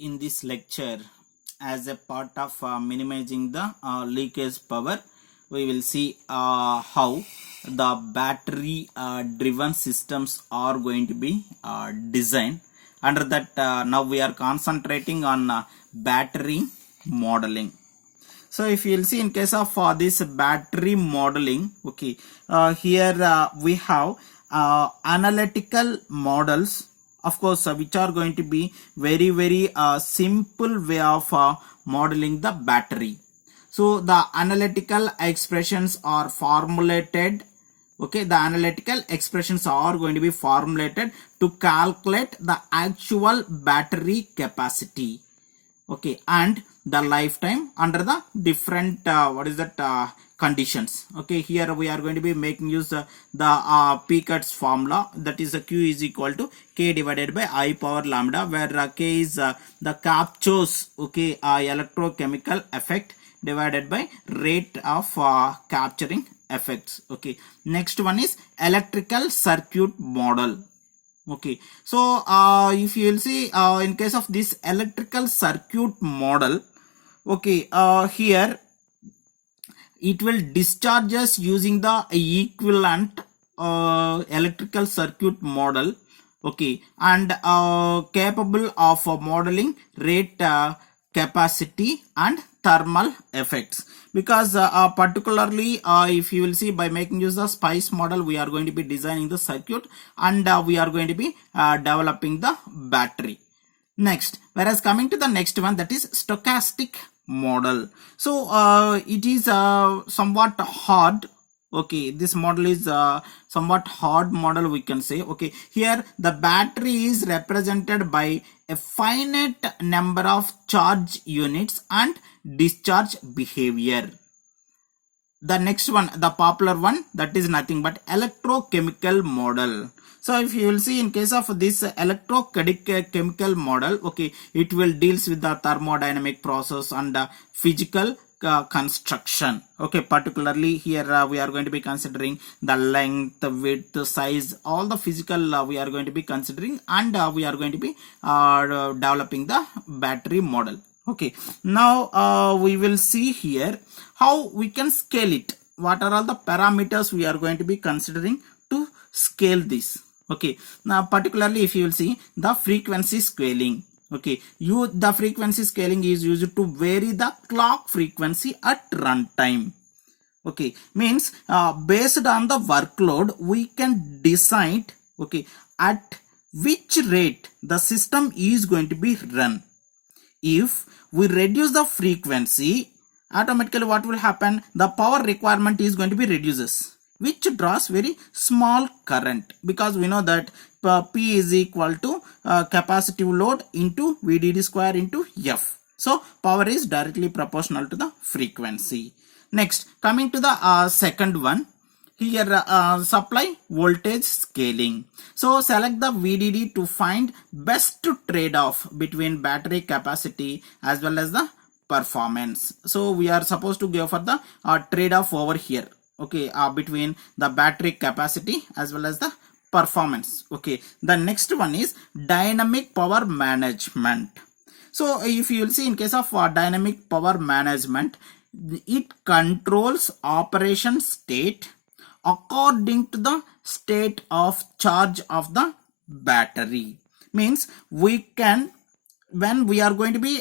In this lecture, as a part of minimizing the leakage power, we will see how the battery driven systems are going to be designed. Under that, now we are concentrating on battery modeling. So if you will see, in case of this battery modeling, okay, here we have analytical models, of course, which are going to be very simple way of modeling the battery. So the analytical expressions are formulated. Okay, the analytical expressions are going to be formulated to calculate the actual battery capacity. Okay, and the lifetime under the different conditions. Okay, here we are going to be making use the Picard's formula, that is Q is equal to K divided by I power lambda, where K is the captures, okay, electrochemical effect divided by rate of capturing effects. Okay, next one is electrical circuit model. Okay, so if you will see, in case of this electrical circuit model, okay, here it will discharge us using the equivalent electrical circuit model. Okay, and capable of modeling rate, capacity and thermal effects, because particularly if you will see, by making use of SPICE model, we are going to be designing the circuit, and we are going to be developing the battery. Next, whereas coming to the next one, that is stochastic model. So it is somewhat hard. Okay, this model is somewhat hard model, we can say. Okay, here the battery is represented by a finite number of charge units and discharge behavior. The next one, the popular one, that is nothing but electrochemical model. So if you will see, in case of this electrochemical model, okay, it will deals with the thermodynamic process and physical construction. Okay, particularly here we are going to be considering the length, width, size, all the physical we are going to be considering, and we are going to be developing the battery model. Okay, now we will see here how we can scale it. What are all the parameters we are going to be considering to scale this? Okay, now particularly if you will see the frequency scaling. Okay, the frequency scaling is used to vary the clock frequency at runtime. Okay, means based on the workload, we can decide, okay, at which rate the system is going to be run. If we reduce the frequency, automatically what will happen? The power requirement is going to be reduces, which draws very small current, because we know that P is equal to capacitive load into VDD square into F. So power is directly proportional to the frequency. Next, coming to the second one, here supply voltage scaling. So select the VDD to find best trade-off between battery capacity as well as the performance. So we are supposed to go for the trade-off over here. Okay, between the battery capacity as well as the performance. Okay, the next one is dynamic power management. So if you will see, in case of dynamic power management, it controls operation state according to the state of charge of the battery. Means we can, when we are going to be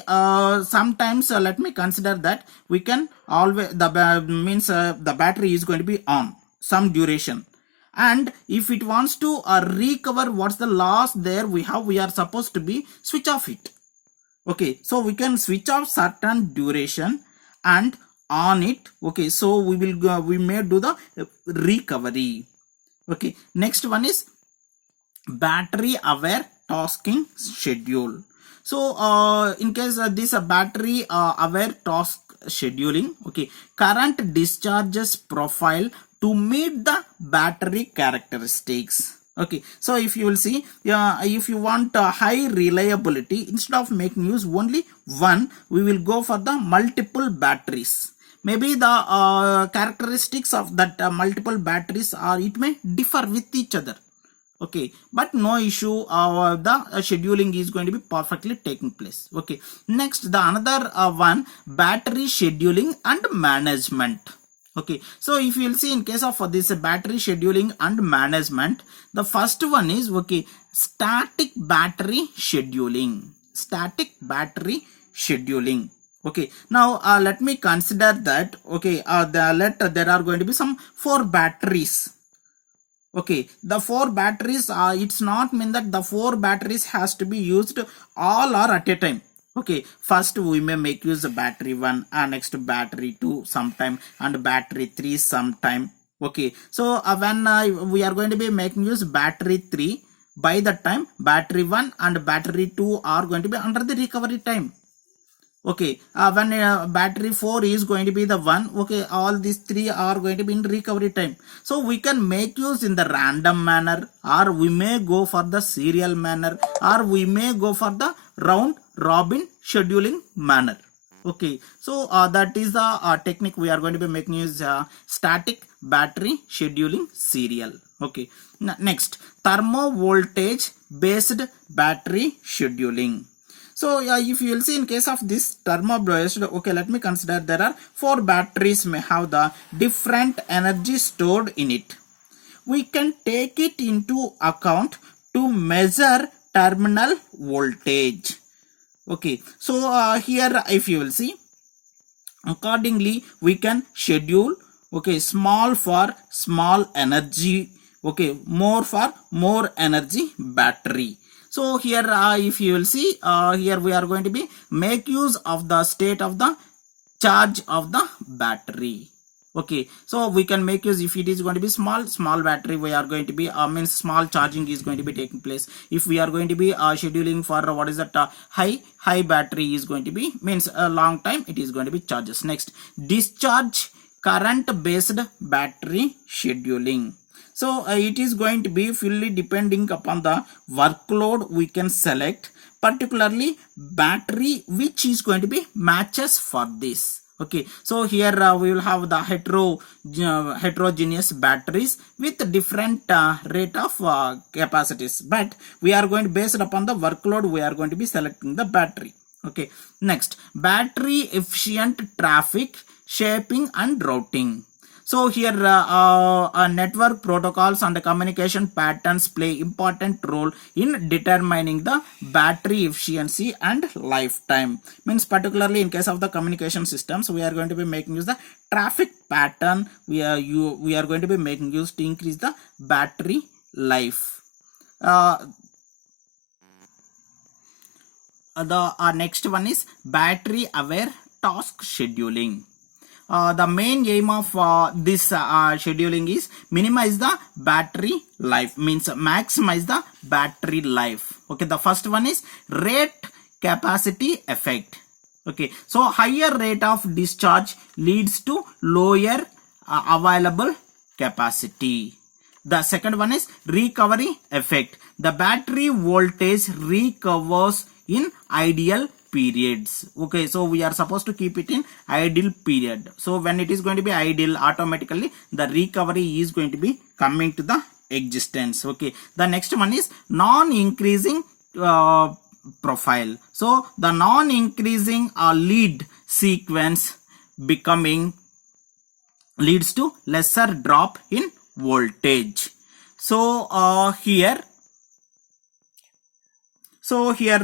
sometimes let me consider that we can always the battery is going to be on some duration, and if it wants to recover what's the loss there we are supposed to be switch off it. Okay, so we can switch off certain duration and on it. Okay, so we will go, we may do the recovery. Okay, next one is battery aware tasking schedule. So in case this battery aware task scheduling, okay, current discharges profile to meet the battery characteristics. Okay, so if you will see, if you want high reliability, instead of making use only one, we will go for the multiple batteries. Maybe the characteristics of that multiple batteries are, it may differ with each other. Okay, but no issue, the scheduling is going to be perfectly taking place. Okay, next the another one, battery scheduling and management. Okay, so if you will see in case of this battery scheduling and management, the first one is, okay, static battery scheduling. Static battery scheduling. Okay, now let me consider that. Okay, there are going to be some 4 batteries. Okay, the 4 batteries, it's not mean that the 4 batteries has to be used all or at a time. Okay, first we may make use of battery 1, next battery 2 sometime, and battery 3 sometime. Okay, so when we are going to be making use battery 3, by that time battery 1 and battery 2 are going to be under the recovery time. Okay, when battery 4 is going to be the one, okay, all these 3 are going to be in recovery time. So we can make use in the random manner, or we may go for the serial manner, or we may go for the round robin scheduling manner. Okay, so that is the technique we are going to be making use static battery scheduling serial. Okay, next, thermo voltage based battery scheduling. So if you will see in case of this thermo based, okay, let me consider there are 4 batteries may have the different energy stored in it. We can take it into account to measure terminal voltage. Okay, so here if you will see, accordingly we can schedule, okay, small for small energy, okay, more for more energy battery. So here if you will see, here we are going to be make use of the state of the charge of the battery. Okay, so we can make use, if it is going to be small battery, we are going to be means small charging is going to be taking place. If we are going to be scheduling for what is that high battery is going to be, means a long time it is going to be charges. Next, discharge current based battery scheduling. So it is going to be fully depending upon the workload we can select, particularly battery which is going to be matches for this. Okay, so here we will have the heterogeneous batteries with different rate of capacities, but we are going to base it upon the workload we are going to be selecting the battery. Okay, next, battery efficient traffic shaping and routing. So here network protocols and communication patterns play important role in determining the battery efficiency and lifetime. Means particularly in case of the communication systems, we are going to be making use the traffic pattern. We are going to be making use to increase the battery life. The next one is battery aware task scheduling. The main aim of this scheduling is minimize the battery life, means maximize the battery life. Okay, the first one is rate capacity effect. Okay, so higher rate of discharge leads to lower available capacity. The second one is recovery effect. The battery voltage recovers in ideal periods. Okay, so we are supposed to keep it in ideal period. So when it is going to be ideal, automatically the recovery is going to be coming to the existence. Okay, the next one is non-increasing profile. So the non-increasing lead sequence becoming leads to lesser drop in voltage. So here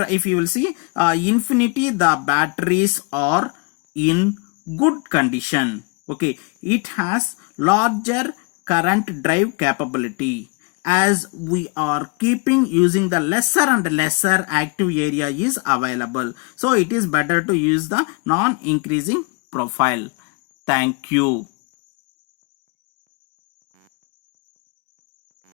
if you will see, infinity the batteries are in good condition. Okay, it has larger current drive capability. As we are keeping using the lesser and lesser active area is available, so it is better to use the non-increasing profile. Thank you.